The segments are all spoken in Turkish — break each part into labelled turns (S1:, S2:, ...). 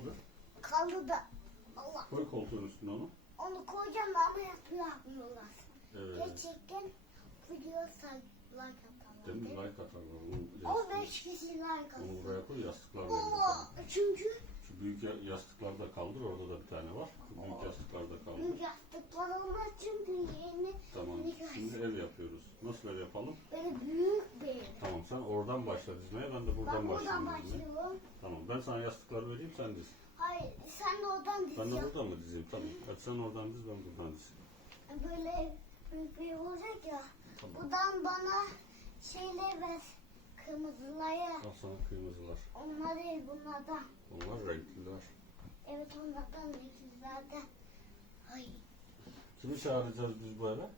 S1: kaldı.
S2: Kaldı da Allah.
S1: Koy koltuğun üstüne onu.
S2: Onu koyacağım ama yapmıyorlar.
S1: Evet.
S2: Gerçekten video say like
S1: Değil mi? Like atarlar. Onu,
S2: 15 kişi like
S1: onu
S2: atsın.
S1: buraya koy yastıklar verir
S2: çünkü
S1: Şu büyük ya- yastıklar da kaldır. Orada da bir tane var. Bu büyük yastıklar da kaldır.
S2: büyük yastıklar olmaz çünkü yeni
S1: Tamam.
S2: yeni
S1: Şimdi ev yapıyoruz. Nasıl ev yapalım?
S2: böyle büyük bir ev.
S1: Tamam sen oradan başla dizmeye. Ben de
S2: Ben
S1: buradan
S2: buradan
S1: başlayayım dizmeye.
S2: başlıyorum.
S1: Tamam. Ben sana yastıkları vereyim sen diz.
S2: Hayır sen de oradan
S1: Ben de
S2: diyeceksin.
S1: buradan mı dizeyim? Tamam. Hadi sen oradan diz ben buradan dizeyim.
S2: Böyle büyük bir olacak ya.
S1: Tamam.
S2: Buradan bana şeyler ver. Kırmızıları.
S1: Al sana kırmızılar.
S2: Onlar değil bunlardan.
S1: Onlar renkliler.
S2: Evet onlardan renklilerden. Ay.
S1: Kimi çağıracağız biz bu eve?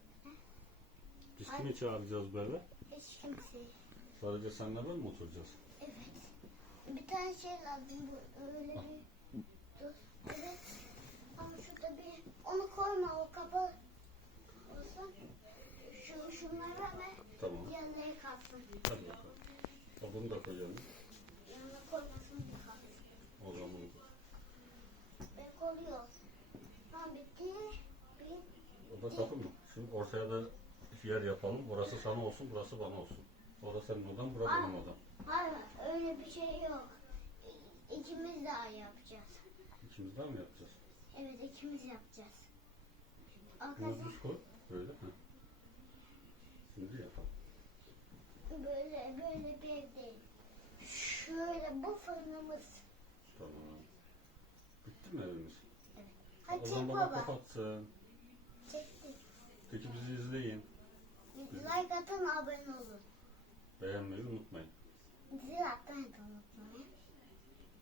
S1: Biz kimi çağıracağız bu eve?
S2: Hiç kimse.
S1: Sadece senle ben mi oturacağız?
S2: Evet. Bir tane şey lazım. Bu öyle bir... Dur. Evet. Ama şurada bir... Onu koyma o kapı. Olsun. Şu, şunları verme.
S1: Tamam.
S2: Diğerleri kalsın.
S1: Hadi bakalım. Ha, bunu da koyalım.
S2: Yanına koymasın bir kalsın.
S1: O zaman
S2: Ve koyuyoruz. Tamam bitti. Bir.
S1: o da kapı mı? Şimdi ortaya da yer yapalım. Orası sana olsun, burası bana olsun. Orası senin odan, burası benim odam.
S2: Hayır öyle bir şey yok. İ- İkimiz daha yapacağız.
S1: İkimiz daha mı yapacağız?
S2: Evet ikimiz yapacağız.
S1: Bunu düz koy. Böyle. Heh. Şimdi yapalım.
S2: böyle böyle bir ev değil. Şöyle bu fırınımız.
S1: Tamam. Bitti mi evimiz?
S2: Hadi çek
S1: baba
S2: baba.
S1: kapatsın.
S2: Çektik.
S1: Peki bizi izleyin.
S2: Like atın abone olun.
S1: Beğenmeyi unutmayın.
S2: Atmayı da unutmayın.